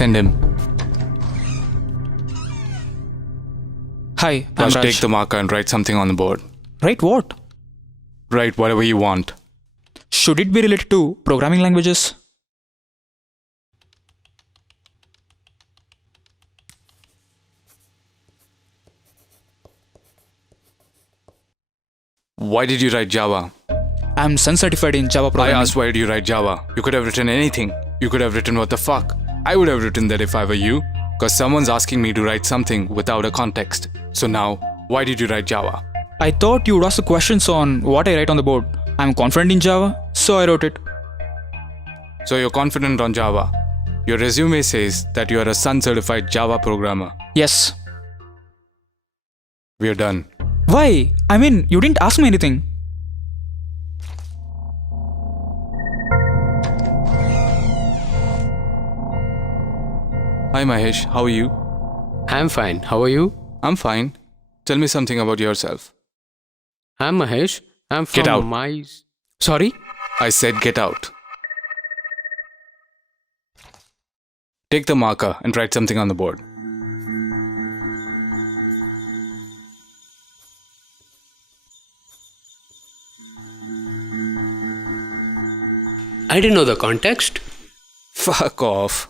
Send him. Hi, I'm Raj, Raj. take the marker and write something on the board. Write what? Write whatever you want. Should it be related to programming languages? Why did you write Java? I'm Sun certified in Java I programming. asked why did you write Java? You could have written anything. You could have written what the fuck. I would have written that if I were you. Because someone's asking me to write something without a context. So now, why did you write Java? I thought you would ask the questions on what I write on the board. I'm confident in Java, so I wrote it. So you're confident on Java. Your resume says that you are a Sun certified Java programmer. Yes. We're done. Why? I mean, you didn't ask me anything. Hi Mahesh, how are you? I'm fine. How are you? I'm fine. Tell me something about yourself. I'm Mahesh. I'm from Get out. Sorry? I said get out. Take the marker and write something on the board. I didn't know the context. Fuck off.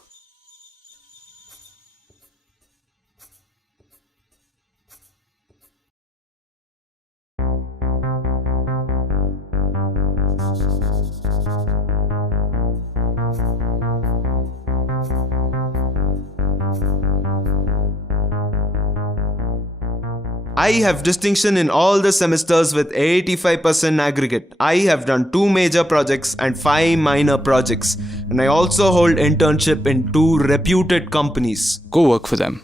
I have distinction in all the semesters with 85% aggregate. I have done 2 major projects and 5 minor projects. And I also hold internship in 2 reputed companies. Go work for them.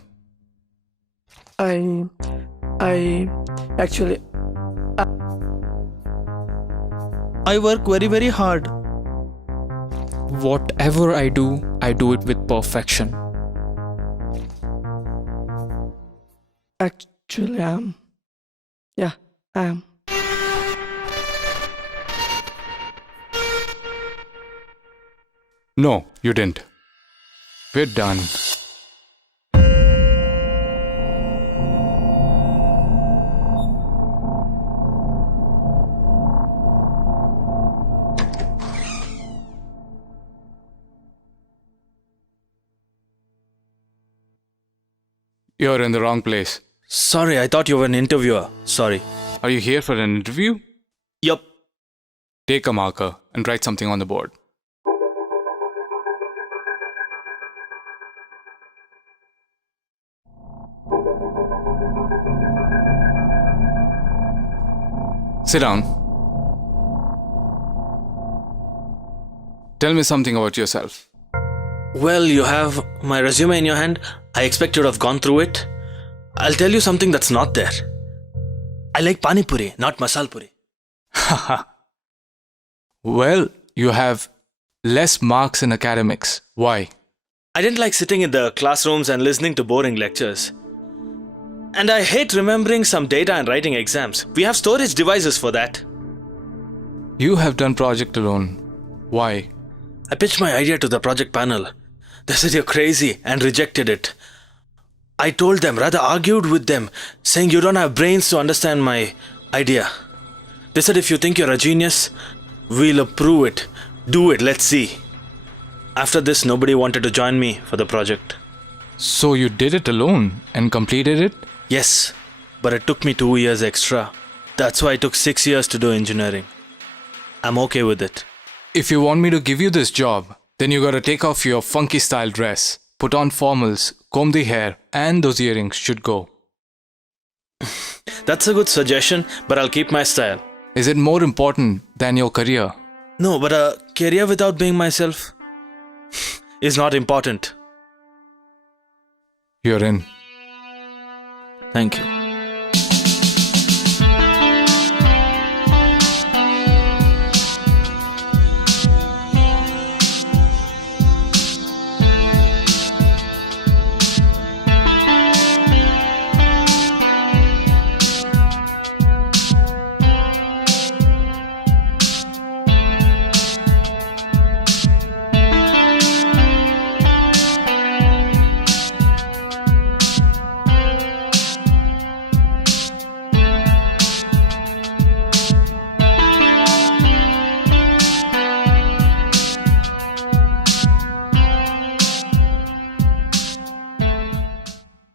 Actually, I work very hard. Whatever I do it with perfection. Actually, I am. Yeah, I am. No, you didn't. We're done. You're in the wrong place. Sorry, I thought you were an interviewer. Sorry. Are you here for an interview? Yup. Take a marker and write something on the board. Sit down. Tell me something about yourself. Well, you have my resume in your hand. I expect you to have gone through it. I'll tell you something that's not there. I like pani puri, not masal puri. Well, you have less marks in academics. Why? I didn't like sitting in the classrooms and listening to boring lectures. And I hate remembering some data and writing exams. We have storage devices for that. You have done project alone. Why? I pitched my idea to the project panel. They said you're crazy and rejected it. I told them, rather argued with them, saying you don't have brains to understand my idea. They said if you think you're a genius, we'll approve it. Do it, let's see. After this, nobody wanted to join me for the project. So you did it alone and completed it? Yes, but it took me 2 years extra. That's why it took 6 years to do engineering. I'm okay with it. If you want me to give you this job, then you gotta take off your funky style dress, put on formals, comb the hair, and those earrings should go. That's a good suggestion, but I'll keep my style. Is it more important than your career? No, but a career without being myself is not important. You're in. Thank you.